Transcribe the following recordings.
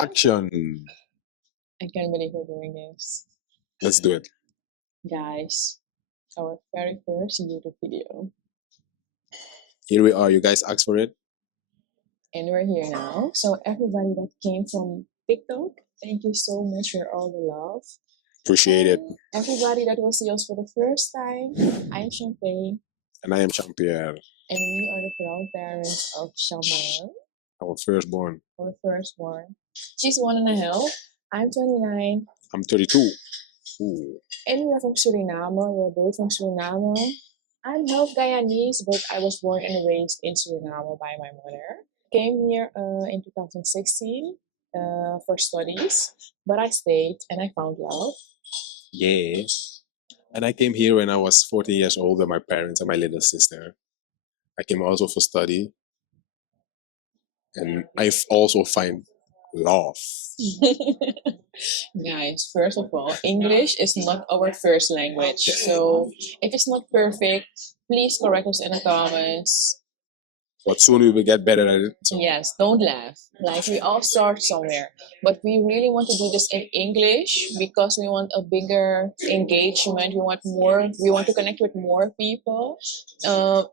Action. I can't believe we're doing this. Let's do it. Guys, our very first YouTube video. Here we are. You guys asked for it. And we're here now. So everybody that came from TikTok, thank you so much for all the love. Appreciate it. And everybody that will see us for the first time, I'm Champagne. And I am Jean-Pierre, And we are the proud parents of Shamel, our firstborn. our firstborn. She's 1.5. I'm 29. I'm 32. Ooh. And we're from Suriname. We're both from Suriname. I'm half Guyanese, but I was born and raised in Suriname by my mother. Came here in 2016 for studies, but I stayed and I found love. Yeah. And I came here when I was 14 years old with my parents and my little sister. I came also for study. And I've also find love. Guys, first of all, English is not our first language. So if it's not perfect, please correct us in the comments. But soon we will get better at it. So. Yes, don't laugh. Like we all start somewhere. But we really want to do this in English because we want a bigger engagement. We want to connect with more people.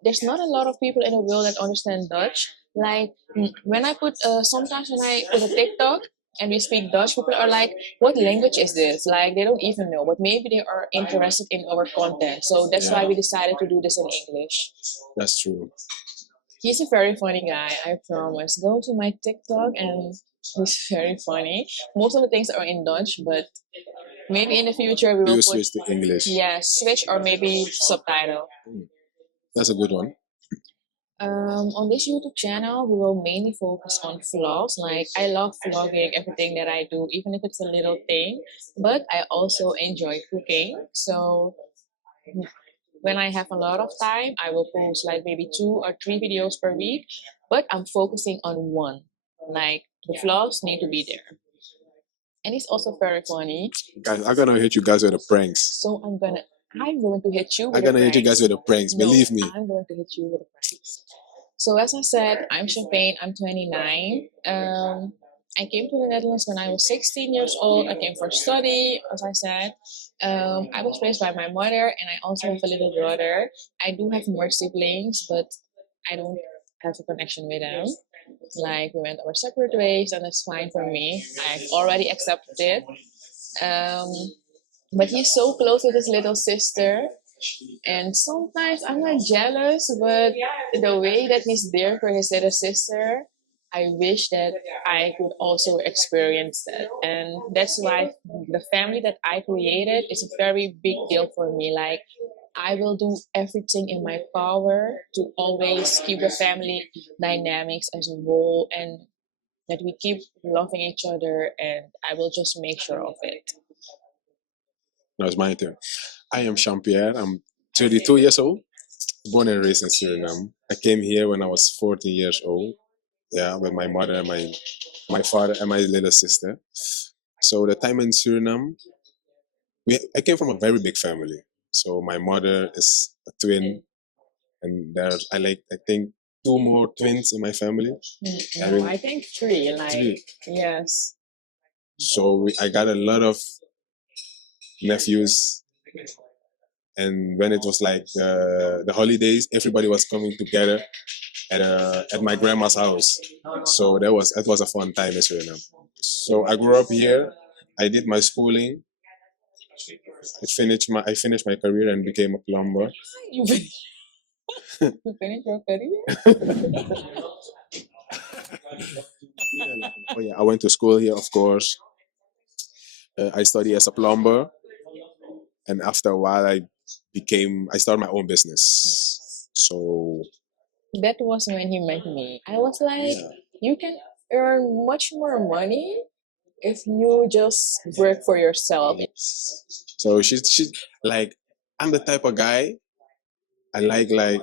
There's not a lot of people in the world that understand Dutch. Like when I put sometimes when I put a TikTok and we speak Dutch, people are like, what language is this? Like they don't even know, but maybe they are interested in our content. So that's why we decided to do this in English. That's true. He's a very funny guy, I promise. Go to my TikTok and he's very funny. Most of the things are in Dutch, but maybe in the future we will switch to English. Yeah, switch or maybe subtitle. That's a good one. On this YouTube channel, we will mainly focus on vlogs. Like I love vlogging, everything that I do, even if it's a little thing. But I also enjoy cooking. So when I have a lot of time, I will post like maybe 2 or 3 videos per week, but I'm focusing on one. Like the vlogs need to be there. And it's also very funny. Guys, I'm gonna hit you guys with the pranks. So I'm going to hit you with I'm gonna hit you guys with the pranks, believe me. I'm going to hit you with the pranks. So as I said, I'm Champagne, I'm 29. I came to the Netherlands when I was 16 years old. I came for study, as I said. I was raised by my mother, and I also have a little brother. I do have more siblings, but I don't have a connection with them. Like we went our separate ways, and that's fine for me. I've already accepted it. But he's so close with his little sister, and sometimes I'm not jealous, but the way that he's there for his little sister, I wish that I could also experience that. And that's why the family that I created is a very big deal for me. Like, I will do everything in my power to always keep the family dynamics as a whole and that we keep loving each other, and I will just make sure of it. Now it's my turn. I am Jean-Pierre. I'm 32 years old, born and raised in Suriname. I came here when I was 14 years old. Yeah, with my mother and my father and my little sister. So the time in Suriname, I came from a very big family. So my mother is a twin, and there's I think 2 more twins in my family. No, I think 3. Like 3. Yes. So I got a lot of nephews, and when it was like the holidays, everybody was coming together at my grandma's house. So that was a fun time in Suriname. So I grew up here. I did my schooling. I finished my career and became a plumber. You finished your career? Oh yeah, I went to school here, of course. I studied as a plumber, and after a while, I started my own business. So that was when he met me. I was like, you can earn much more money if you just work for yourself. So she like, I'm the type of guy I like what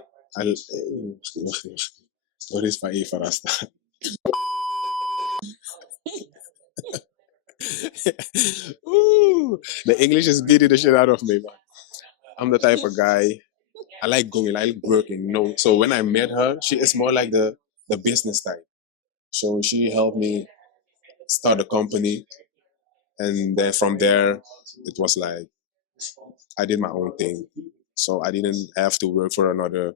is for Rasta? Ooh, the English is beating the shit out of me, man. I'm the type of guy I like going, I like working, you know. So when I met her, she is more like the business type. So she helped me start a company, and then from there, it was like I did my own thing. So I didn't have to work for another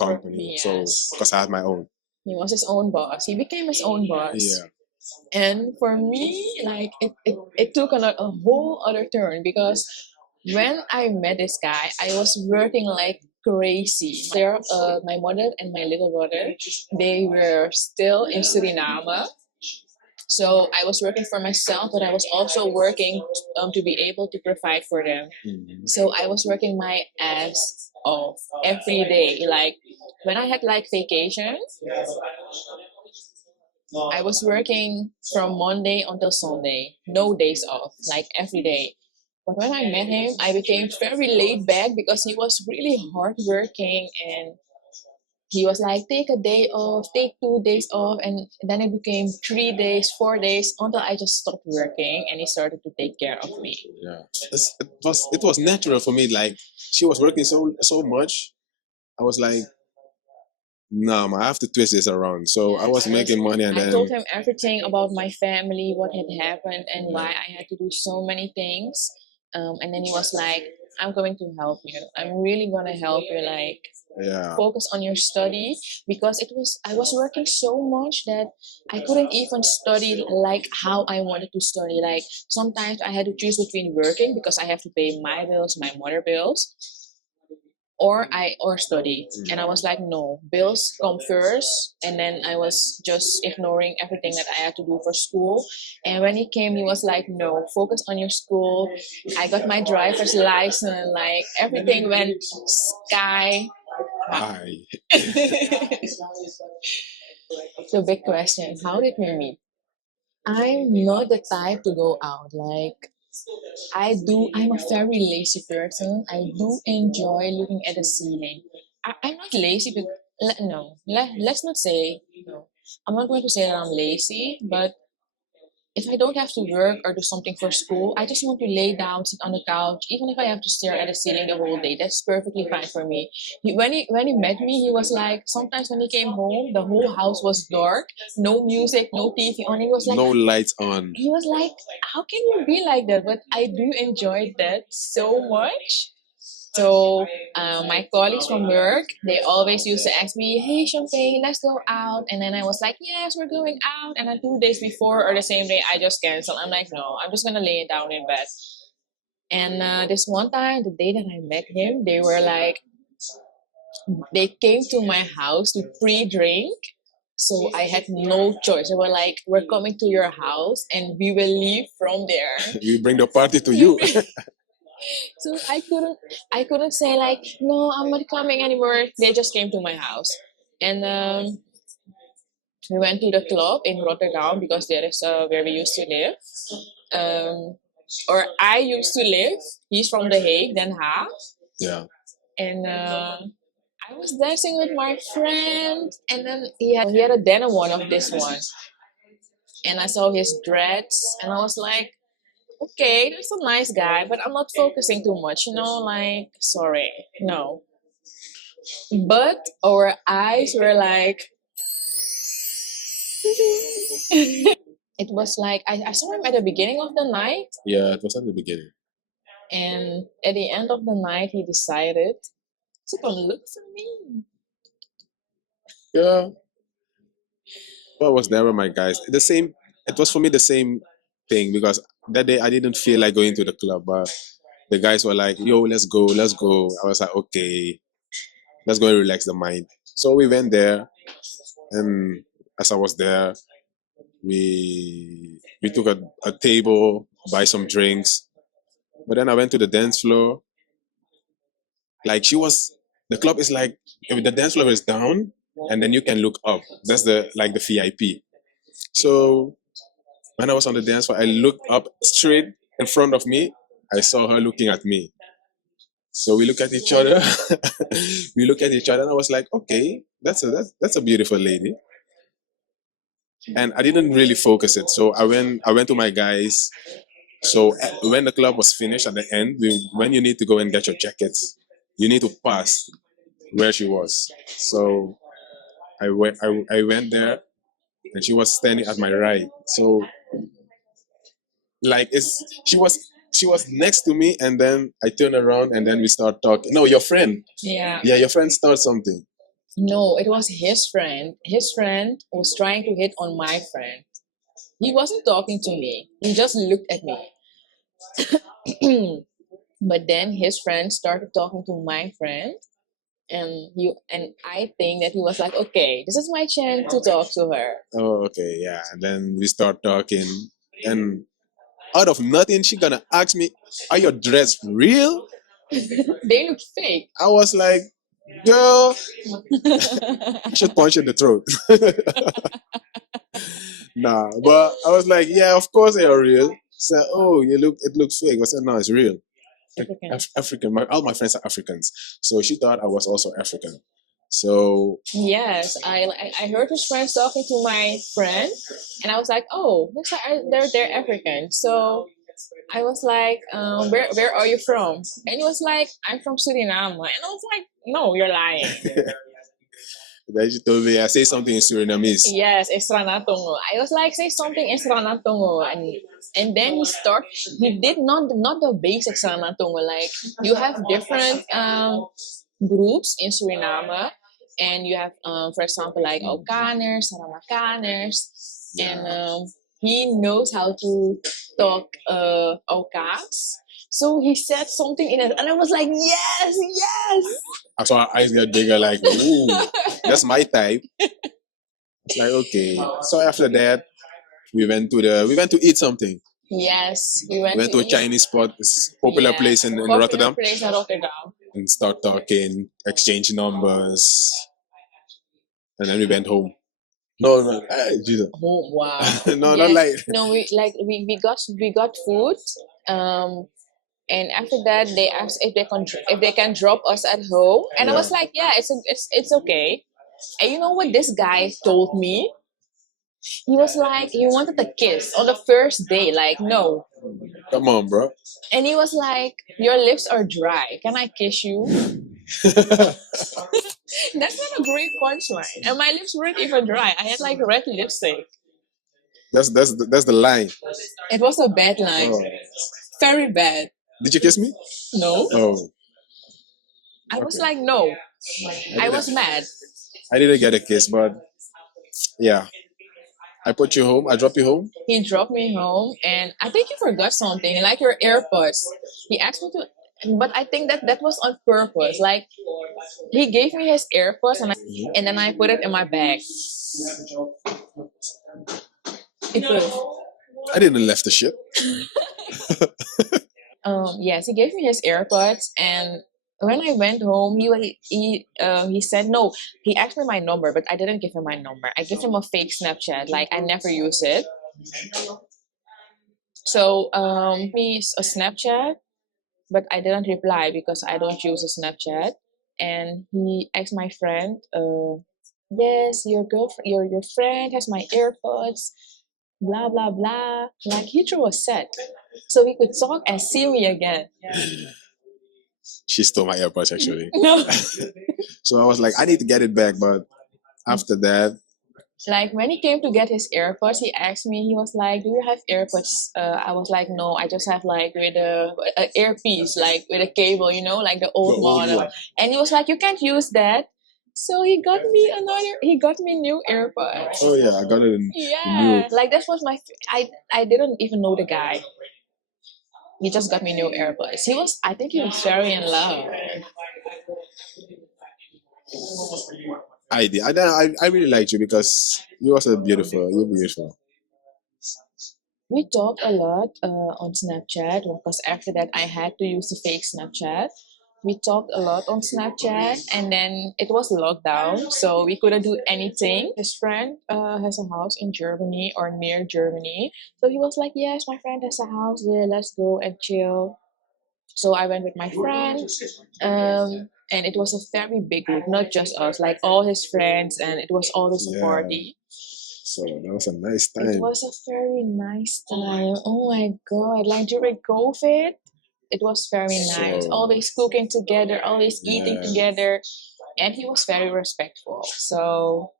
company. So Yes. because I had my own. He was his own boss. He became his own boss. Yeah. And for me, like it took a whole other turn because when I met this guy, I was working like crazy. There, my mother and my little brother, they were still in Suriname. So I was working for myself, but I was also working to be able to provide for them. Mhm. So I was working my ass off every day. Like when I had like vacation, I was working from Monday until Sunday, no days off, like every day. But when I met him, I became very laid back because he was really hardworking and he was like, take a day off, take 2 days off. And then it became 3 days, 4 days until I just stopped working and he started to take care of me. Yeah. It was natural for me. Like she was working so much. I was like, nah, I have to twist this around. So I was making money, and I then told him everything about my family, what had happened, and yeah, why I had to do so many things. And then he was like, I'm going to help you. I'm really going to help you. Like, yeah, focus on your study because I was working so much that I couldn't even study like how I wanted to study. Like sometimes I had to choose between working because I have to pay my bills, my mother bills, or study. And I was like, no, bills come first. And then I was just ignoring everything that I had to do for school. And when he came, he was like, no, focus on your school. I got my driver's license, like everything went sky. I The big question, how did we meet? I'm not the type to go out. Like I'm a very lazy person. I do enjoy looking at the ceiling. I'm not lazy, but no, let's not say, no. I'm not going to say that I'm lazy, but if I don't have to work or do something for school, I just want to lay down, sit on the couch, even if I have to stare at the ceiling the whole day. That's perfectly fine for me. When he met me, he was like, sometimes when he came home, the whole house was dark, no music, no TV on. He was like, no lights on. he was like, how can you be like that? But I do enjoy that so much. So my colleagues from work, they always used to ask me, "Hey, Champagne, let's go out." And then I was like, "Yes, we're going out." And then 2 days before or the same day, I just canceled. I'm like, "No, I'm just gonna lay it down in bed." And this one time, the day that I met him, they were like, they came to my house to pre-drink. So I had no choice. They were like, "We're coming to your house, and we will leave from there." We bring the party to you. So I couldn't say like, no, I'm not coming anymore. They just came to my house, and we went to the club in Rotterdam because there is where we used to live, um, or I used to live. He's from The Hague, Den Haag, Yeah. and I was dancing with my friend, and then he had a denim one of this one, and I saw his dreads, and I was like, okay, that's a nice guy, but I'm not focusing too much, like, sorry, no. But our eyes were like, it was like, I saw him at the beginning of the night, Yeah, it was at the beginning. and at the end of the night, he decided to come look for me. Yeah. Well, was never my guys. The same. It was for me the same thing because that day I didn't feel like going to the club, but the guys were like, "Yo, let's go, let's go." I was like, "Okay, let's go and relax the mind." So we went there, and as I was there, we took a table, buy some drinks. But then I went to the dance floor. Like the club is like if the dance floor is down, and then you can look up. That's the VIP. So when I was on the dance floor, I looked up straight in front of me. I saw her looking at me. So we look at each other. We look at each other, and I was like, okay, that's a beautiful lady. And I didn't really focus it. So I went to my guys. So when the club was finished at the end, when you need to go and get your jackets, you need to pass where she was. So I went there, and she was standing at my right. So like she was next to me, and then I turn around, and then we start talking. No, your friend. Yeah. Yeah, your friend starts something. No, it was his friend. His friend was trying to hit on my friend. He wasn't talking to me. He just looked at me. But then his friend started talking to my friend, and I think that he was like, okay, this is my chance to talk to her. Oh, okay, yeah. And then we start talking, and out of nothing, she gonna ask me, "Are your dress real?" They look fake. I was like, "Girl, I should punch you in the throat." Nah, but I was like, "Yeah, of course they are real." Said, "Oh, it looks fake." I said, "No, it's real." African. African. All my friends are Africans, so she thought I was also African. So Yes, I heard his friends talking to my friend, and I was like, oh, looks like they're African. So I was like, where are you from? And he was like, I'm from Suriname, and I was like, no, you're lying. then she told me I say something in Surinamese. Yes, Esranatongo. I was like, say something Esranatongo, and then he did not the basic Esranatongo. Like you have different groups in Suriname, and you have for example like Okaners, Saramakaners, and he knows how to talk Okaans. So he said something in it, and I was like, yes, yes. So our eyes get bigger, like, ooh, that's my type. It's like, okay. So after that, we went to eat something. Yes, we We went went to to a eat. Chinese spot, this popular place in Popular Rotterdam, place in Rotterdam. and start talking, exchange numbers, and then we went home. No, no, Jesus. Oh wow. No, not Yes. like No, we got food. Um and after that they asked if they can drop us at home. And I yeah. was like, yeah, it's okay. And you know what this guy told me? He was like he wanted a kiss on the first day, like no. Come on, bro. And he was like, your lips are dry. Can I kiss you? That's not a great punchline. And my lips weren't even dry. I had like red lipstick. That's the line. It was a bad line. Oh. Very bad. Did you kiss me? No. Oh, I was okay. like, no. I didn't- was mad. I didn't get a kiss, but yeah, I put you home. I drop you home. He dropped me home, and I think you forgot something, like your AirPods. He asked me to, but I think that was on purpose. Like he gave me his AirPods, and then I put it in my bag. It was. I didn't left the ship. Yes, he gave me his AirPods, and when I went home, he said no. He asked me my number, but I didn't give him my number. I gave him a fake Snapchat. Like I never use it. So me a Snapchat, but I didn't reply because I don't use a Snapchat. And he asked my friend, yes, your girlfriend, your friend has my AirPods, blah blah blah. Like he threw a set, so we could talk and see me again. She stole my AirPods actually. No. So I was like, I need to get it back, but after that, Like when he came to get his AirPods, he asked me. He was like, "Do you have AirPods?" I was like, "No, I just have like with a earpiece, like with a cable, like the old the old model." one. And he was like, "You can't use that." So he got me another. He got me new AirPods. Oh yeah, I got it in new. Yeah, like that was I didn't even know the guy. He just got me new AirPods. I think he was very in love. I did. I really liked you because you also beautiful. You're beautiful. We talked a lot on Snapchat because after that I had to use the fake Snapchat. We talked a lot on Snapchat, and then it was lockdown, so we couldn't do anything. His friend has a house in Germany or near Germany, so he was like, "Yes, my friend has a house there. Let's go and chill." So I went with my friend, and it was a very big group, not just us, like all his friends, and it was always a Yeah. party. So that was a nice It time. was a very nice time. Oh my god! Like during COVID, it was very nice. So Always cooking together, always eating yeah. together, and he was very respectful. So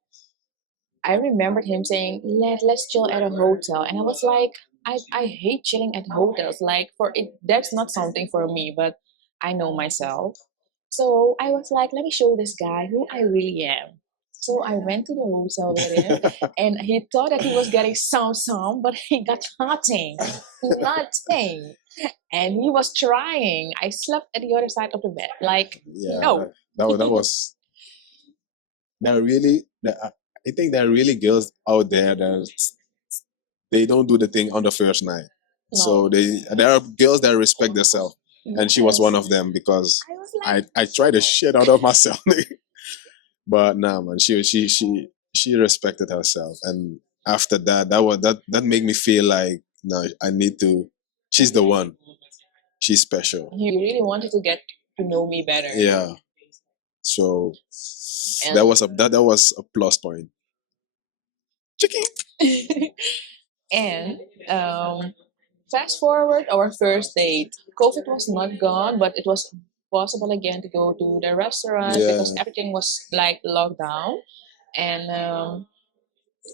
I remembered him saying, let's chill at a hotel. And I was like, I hate chilling at hotels. Like, for it, that's not something for me, but I know myself. So I was like, let me show this guy who I really am. So I went to the hotel with him, and he thought that he was getting some, but he got nothing. Nothing. And he was trying. I slept at the other side of the bed. Like, Yeah, no. that was that really. I think there are really girls out there that they don't do the thing on the first night. So No. there are girls that respect themselves, and she was one of them because I was like, I tried the shit out of myself, but nah, man, she respected herself, and after that, that made me feel like no, I need to. She's the one. She's special. he really wanted to get to know me better. Yeah. So And that was a plus point. Chicken. and fast forward our first date. COVID was not gone, but it was possible again to go to the restaurant because Yeah. everything was like locked down. And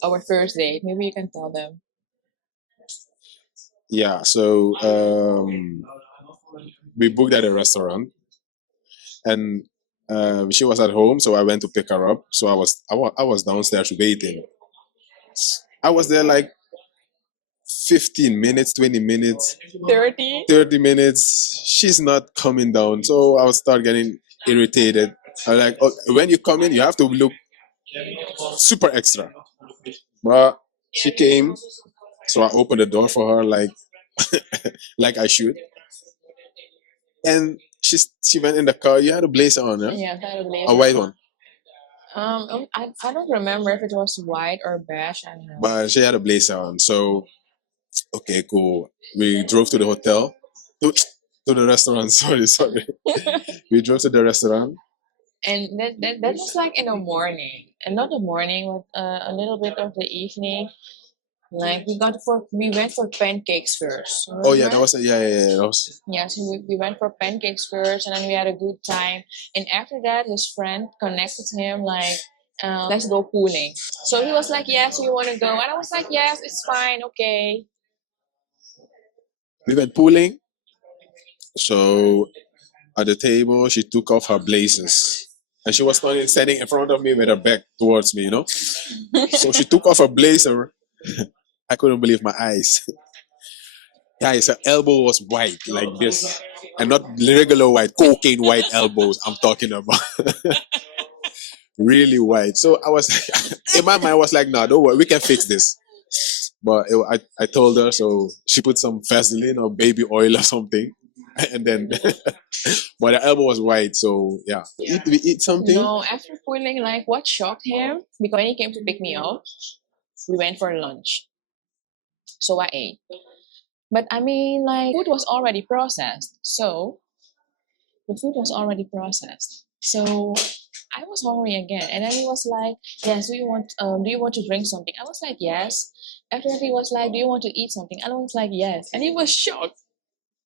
our first date, maybe you can tell them. Yeah. So we booked at a restaurant, and she was at home, so I went to pick her up. So I was downstairs waiting. I was there like 15 minutes, 20 minutes, 30. 30 minutes. She's not coming down. So I would start getting irritated. I was like, oh, when you come in, you have to look super extra. But she came, so I opened the door for her like I should. And she went in the car. You had a blazer on, huh? Yeah, that A white one. I don't remember if it was white or beige. I don't know. But she had a blazer on. So okay, cool. We drove to the hotel. To the restaurant. Sorry. We drove to the restaurant. And that was like in the morning, and not the morning, but a little bit of the evening. Like we went for pancakes first. Oh yeah, that Remember? was yeah. That was Yeah, so we went for pancakes first, and then we had a good time. And after that, his friend connected him like, let's go pooling. So he was like, yes, we want to go, and I was like, yes, it's fine, okay. we went pooling. So at the table, she took off her blazers. And she was standing in front of me with her back towards me, you know? So she took off her blazer. I couldn't believe my eyes. Guys, her elbow was white, like this. And not regular white, cocaine white elbows I'm talking about. Really white. So I was, in my mind, I was like, no, don't worry, we can fix this. But I told her, so she put some Vaseline or baby oil or something. And then, but the elbow was white, so yeah. We eat something. No, after pooling, like what shocked him, because when he came to pick me up, we went for lunch. So I ate. But I mean, like, food was already processed. So the food was already processed. So I was hungry again, and then he was like, "Yes, do you want to drink something?" I was like, "Yes." After that, he was like, "Do you want to eat something?" I was like, "Yes," and he was shocked.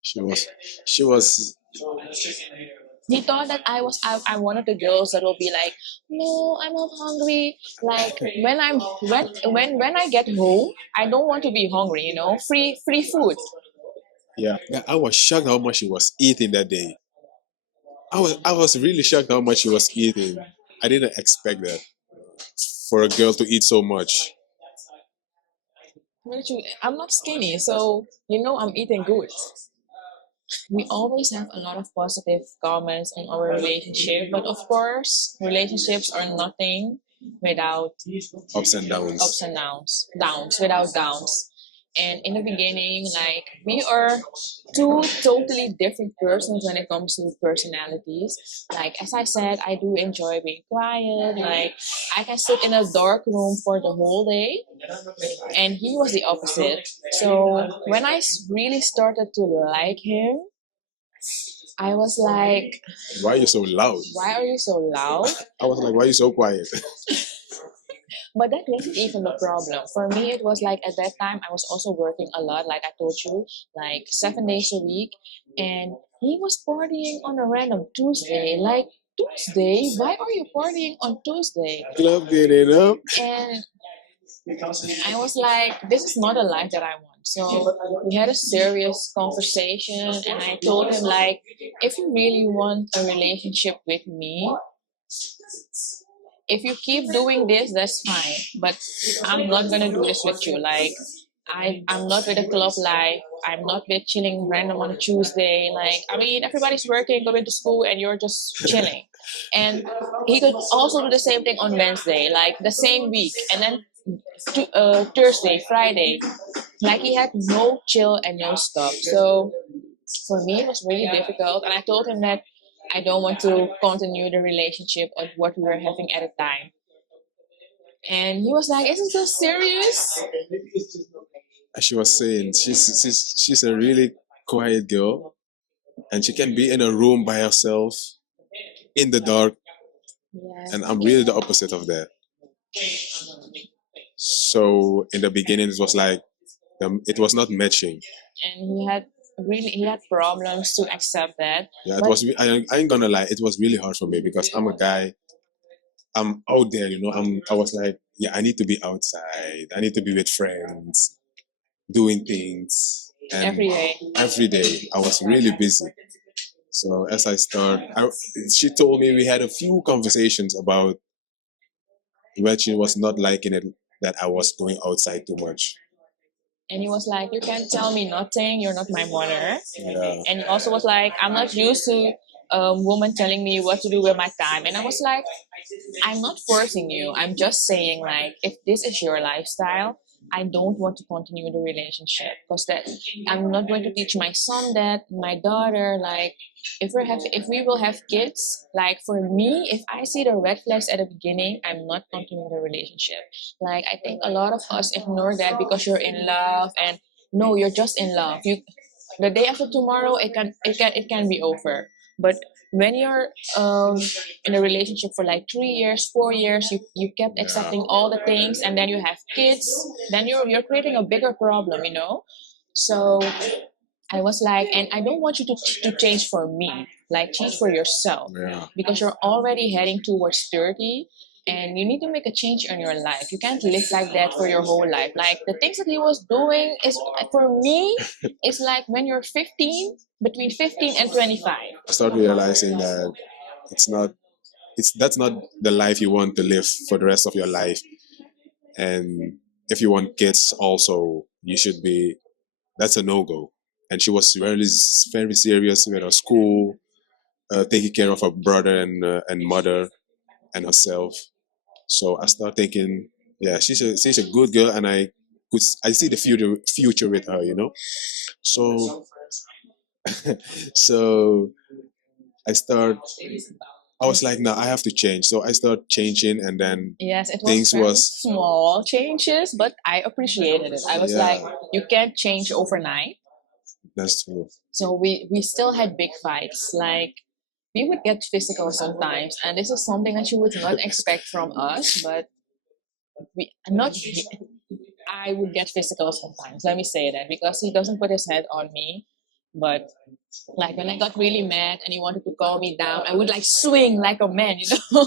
She was, she was. He thought that I one of the girls that will be like, "No, I'm not hungry." Like when I get home, I don't want to be hungry. Free food. Yeah, I was shocked how much she was eating that day. I was really shocked how much she was eating. I didn't expect that for a girl to eat so much. I'm not skinny, so I'm eating good. We always have a lot of positive comments on our relationship, but of course, relationships are nothing without Ups and downs. ups and downs without downs. And in the beginning, like, we are two totally different persons when it comes to personalities. Like, as I said, I do enjoy being quiet. Like, I can sit in a dark room for the whole day, and he was the opposite. So when I really started to like him, I was like, Why are you so loud? why are you so loud? I was like, why are you so quiet? But that wasn't even the problem. For me, it was like at that time, I was also working a lot, like I told you, like 7 days a week. And he was partying on a random Tuesday. Like, Tuesday? Why are you partying on Tuesday? Club getting up. And I was like, this is not a life that I want. So we had a serious conversation, and I told him like, if you really want a relationship with me, if you keep doing this, that's fine. But I'm not gonna do this with you. Like, I'm not with a club life. I'm not with chilling random on a Tuesday. Like, I mean, everybody's working, going to school, and you're just chilling. And he could also do the same thing on Wednesday, like the same week, and then Thursday, Friday. Like he had no chill and no stop. So for me, it was really difficult. And I told him that I don't want to continue the relationship of what we were having at the time. And he was like, "Isn't this serious?" As she was saying, she's a really quiet girl, and she can be in a room by herself in the dark, Yes. and I'm really the opposite of that. So in the beginning, it was like it was not matching. And he had problems to accept that. Yeah, it But was. I ain't gonna lie, it was really hard for me because I'm a guy. I'm out there, you know. I was like, yeah, I need to be outside. I need to be with friends, doing things, and every day. every day I was really busy. So as she told me we had a few conversations about when she was not liking it that I was going outside too much. And he was like, "You can't tell me nothing. You're not my mother." Yeah, And he also was like, "I'm not used to a woman telling me what to do with my time." And I was like, "I'm not forcing you. I'm just saying like, if this is your lifestyle, I don't want to continue the relationship because that I'm not going to teach my son that, my daughter, like if we will have kids, like for me, if I see the red flags at the beginning, I'm not continuing the relationship. Like I think a lot of us ignore that because you're in love, and no, you're just in love. You the day after tomorrow, it can be over. But when you're in a relationship for like 3 years, 4 years, you kept yeah, accepting all the things, and then you have kids, then you're creating a bigger problem, you know. So I was like, and I don't want you to change for me, like change for yourself, yeah. because you're already heading towards 30, and you need to make a change in your life. You can't live like that for your whole life. Like the things that he was doing is for me, it's like when you're 15, between 15 and 25. I started realizing that it's not that's not the life you want to live for the rest of your life. And if you want kids, also you should be. That's a no go. And she was very serious with her school, taking care of her brother and mother and herself. So I start thinking, yeah, she's a good girl, and I see the future with her, you know. So so I start. I was like, no, I have to change. So I start changing, and then Yes, it was things very was small changes, but I appreciated it. I was like, yeah, you can't change overnight. that's true. So we still had big fights. Like we would get physical sometimes, and this is something that you would not expect from us. But we not. I would get physical sometimes. Let me say that because he doesn't put his head on me, but like when I got really mad and he wanted to calm me down, I would like swing like a man, you know.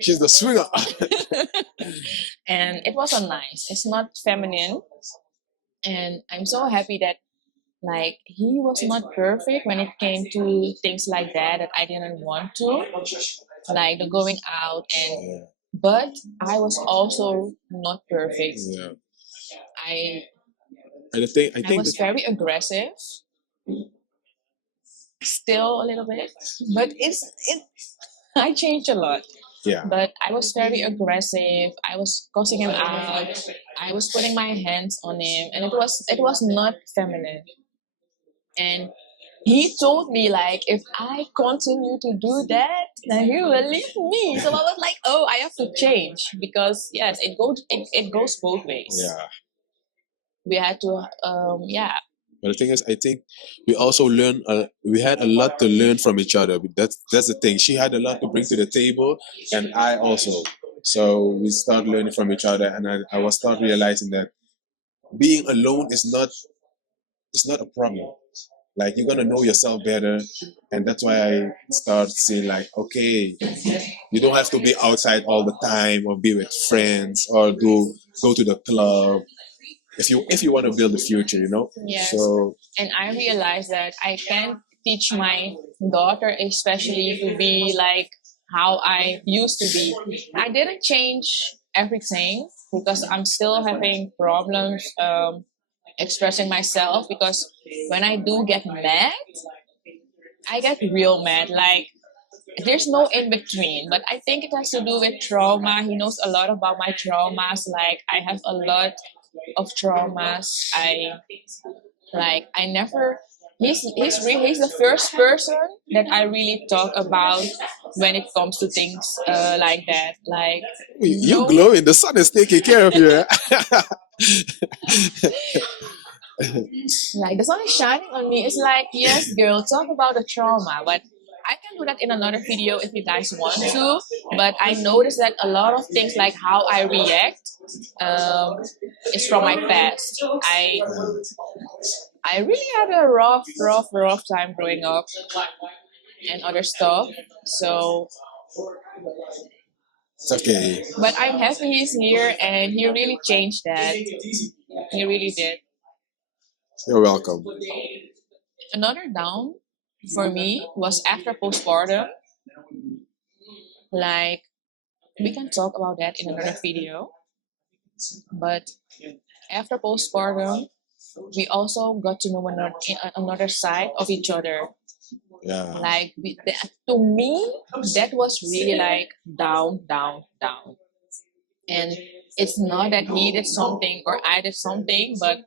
She's the swinger. And it wasn't nice. It's not feminine, and I'm so happy that like he was not perfect when it came to things like that I didn't want to, like the going out, and Yeah, but I was also not perfect. yeah. I And the thing, I I think was that very aggressive, still a little bit, but it I changed a lot. yeah, But I was very aggressive. I was cussing him out. I was putting my hands on him, and it was not feminine. And he told me like if I continue to do that, then he will leave me. So I was like, oh, I have to change because yes, it goes both ways. yeah. We had to yeah. But the thing is, I think we also learn. We had a lot to learn from each other. That's the thing. She had a lot to bring to the table, and I also. So we start learning from each other, and I was start realizing that being alone is not a problem. Like you're gonna know yourself better, and that's why I start seeing like, okay, You don't have to be outside all the time or be with friends or do go to the club if you want to build a future, you know. Yes. So And I realized that I can't teach my daughter, especially, to be like how I used to be. I didn't change everything because I'm still having problems expressing myself. Because when I do get mad, I get real mad. Like, there's no in between. But I think it has to do with trauma. He knows a lot about my traumas. Like, I have a lot of traumas. I never. He's the first person that I really talk about when it comes to things like that. Like, you no, glowing. The sun is taking care of you. like the sun is shining on me. It's like, yes, girl, talk about the trauma, but I can do that in another video if you guys want to. But I noticed that a lot of things, like how I react, um, is from my past. I really had a rough time growing up and other stuff. So, It's okay. but I'm happy he's here and he really changed that. He really did. You're welcome. Another down for me was after postpartum. Like, we can talk about that in another video. But after postpartum, we also got to know another side of each other. Yeah. Like, to me, that was really like down, down, down. And it's not that he did something or I did something, but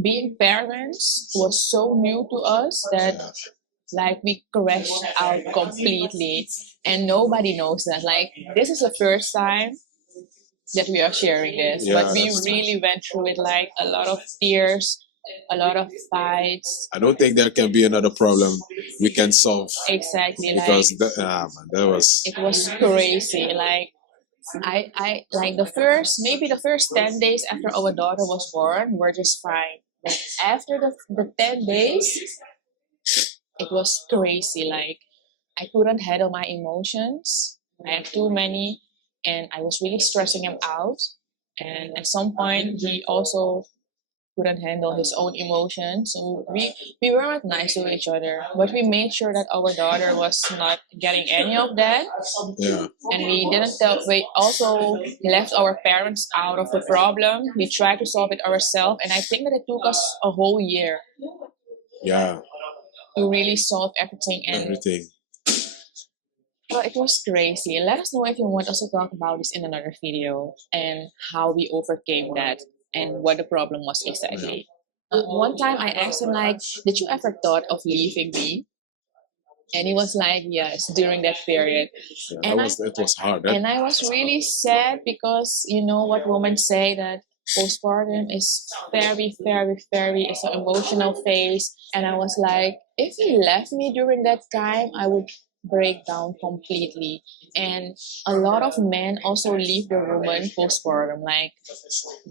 being parents was so new to us that like we crashed out completely, and nobody knows that. Like, this is the first time that we are sharing this, Yeah, but we that's true. really went through it, like a lot of tears, a lot of fights. I don't think there can be another problem we can solve Exactly, because like man, that was it was crazy. Like, I like maybe the first 10 days after our daughter was born were just fine, but after the 10 days, it was crazy. Like, I couldn't handle my emotions. I had too many, and I was really stressing him out. And at some point, he also couldn't handle his own emotions. So we weren't nice to each other, but we made sure that our daughter was not getting any of that. yeah. And we didn't tell. We also left our parents out of the problem. We tried to solve it ourselves, and I think that it took us a whole year Yeah. to really solve everything. And Everything. well, it was crazy. Let us know if you want us to talk about this in another video and how we overcame that and what the problem was exactly. One time I asked him, like, did you ever thought of leaving me? And he was like, yes, during that period. Yeah, And it was hard. That, and I was really sad because you know what women say, that postpartum is very, it's an emotional phase. And I was like, if he left me during that time, I would break down completely. And a lot of men also leave the woman postpartum. Like,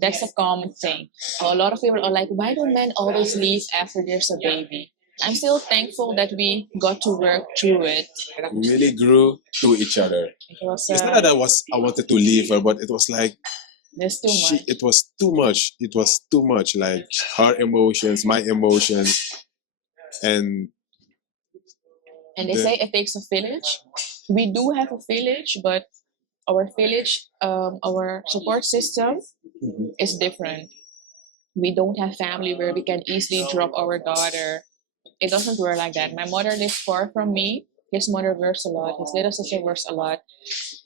that's a common thing. A lot of people are like, why do men always leave after there's a baby? I'm still thankful that we got to work through it. we really grew to each other. It was It's not that I wanted to leave her, but it was like there's too much. it was too much. It was too much. Like her emotions, my emotions, and And they say it takes a village. We do have a village, but our village, our support system is different. We don't have family where we can easily drop our daughter. It doesn't work like that. My mother lives far from me. His mother works a lot. His little sister works a lot.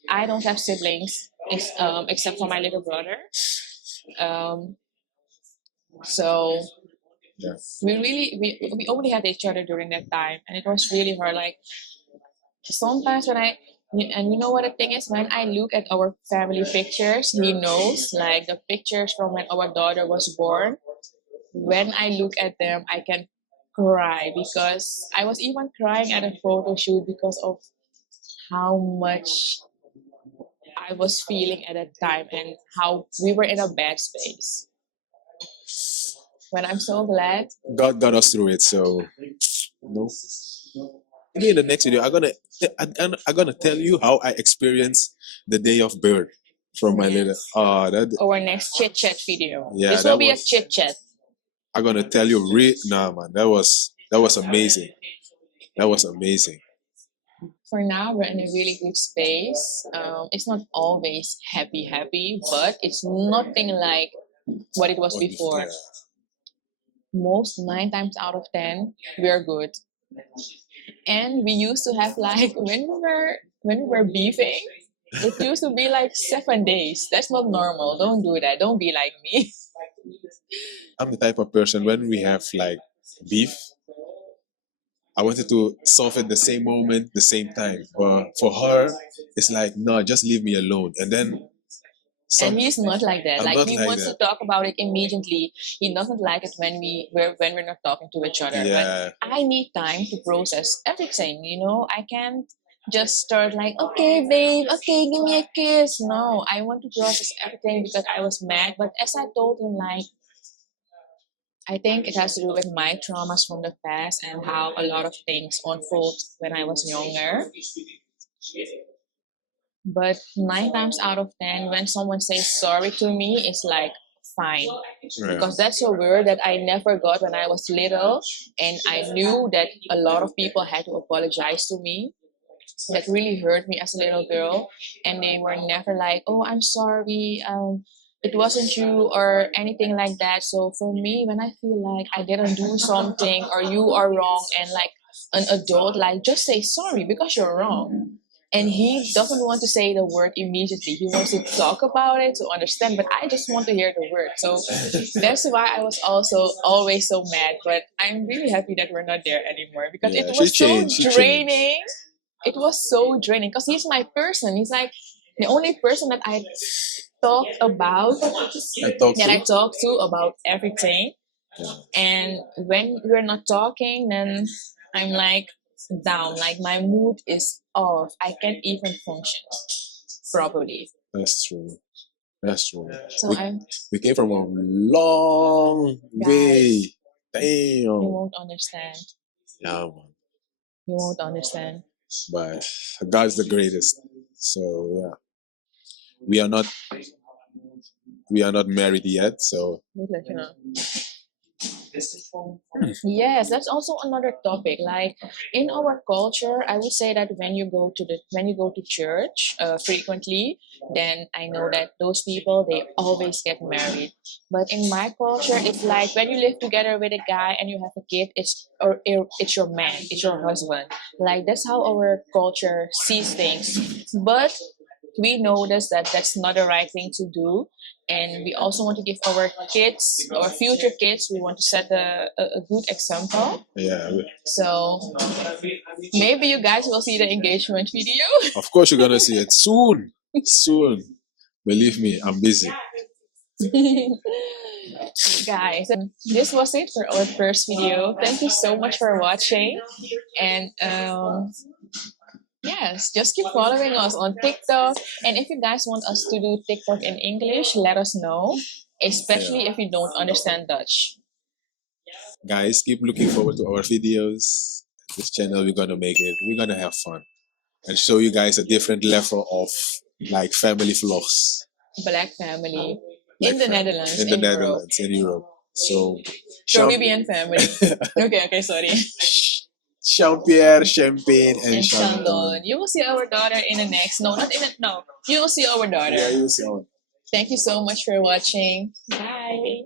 I don't have siblings, except for my little brother. Um, so yeah. we only had each other during that time, and it was really hard. Like, sometimes and you know what the thing is, when I look at our family pictures, he knows, like the pictures from when our daughter was born. When I look at them, I can cry, because I was even crying at a photo shoot because of how much I was feeling at that time and how we were in a bad space. But I'm so glad God got us through it. So no. Maybe in the next video, I'm gonna I'm gonna tell you how I experienced the day of birth from my little. Yes. That Our next chit chat video. yeah, This will that be a was. chit chat. I'm gonna tell you, nah, man, that was amazing. That was amazing. For now, we're in a really good space. It's not always happy, happy, but it's nothing like what it was before. Yeah. Most 9 times out of 10, we're good. And we used to have like when we were beefing, it used to be like 7 days. That's not normal. Don't do that. Don't be like me. I'm the type of person when we have like beef, I wanted to solve it the same moment, the same time. But for her, it's like, no, just leave me alone. And then And some, he's not like that. I'm Like not he like wants to that. talk about it immediately. He doesn't like it when we're not talking to each other. But Yeah, I need time to process everything. I can't just start like, okay, babe, okay, give me a kiss. No, I want to process everything because I was mad. But as I told him, like, I think it has to do with my traumas from the past and how a lot of things unfold when I was younger. But 9 times out of 10, when someone says sorry to me, it's like fine. yeah, Because that's a word that I never got when I was little. And I knew that a lot of people had to apologize to me. That really hurt me as a little girl. And they were never like, oh, I'm sorry. It wasn't you or anything like that. So for me, when I feel like I didn't do something or you are wrong and like an adult, like just say sorry because you're wrong. And he doesn't want to say the word immediately. He wants to talk about it to understand, but I just want to hear the word. So that's why I was also always so mad. But I'm really happy that we're not there anymore because it yeah. She was so changed. She changed. draining. It was so draining because he's my person. He's like the only person that I talk about, I talked that I to. talk to about everything. And when we're not talking, then I'm like down. Like my mood is off. I can't even function properly. That's true. That's true. So We, I'm we came from a long guys. way. Damn. You won't understand. Yeah, man. You won't understand. But God's the greatest. So yeah, we are not we are not married yet. So We'll let you know. Yes, that's also another topic. Like in our culture, I would say that when you go to church frequently, then I know that those people they always get married. But in my culture, it's like when you live together with a guy and you have a kid, it's your man, it's your husband. Like that's how our culture sees things. But we notice that that's not the right thing to do, and we also want to give our kids, our future kids, we want to set a good example. yeah, So maybe you guys will see the engagement video. of course you're gonna see it soon. Soon. Believe me, I'm busy. Guys, this was it for our first video. Thank you so much for watching, and yes, just keep following us on TikTok. And if you guys want us to do TikTok in English, let us know, especially if you don't understand Dutch. Guys, keep looking forward to our videos. This channel, we're gonna make it. We're gonna have fun and show you guys a different level of like family vlogs. Black family Black in the family. Netherlands, In the in Europe. Netherlands, in Europe. So, Caribbean family. Okay, sorry. Jean-Pierre, Champagne, and And Chandon. Shandon. You will see our daughter in the next. No, not in the. No. You will see our daughter. Yeah, you see. Thank you so much for watching. Bye.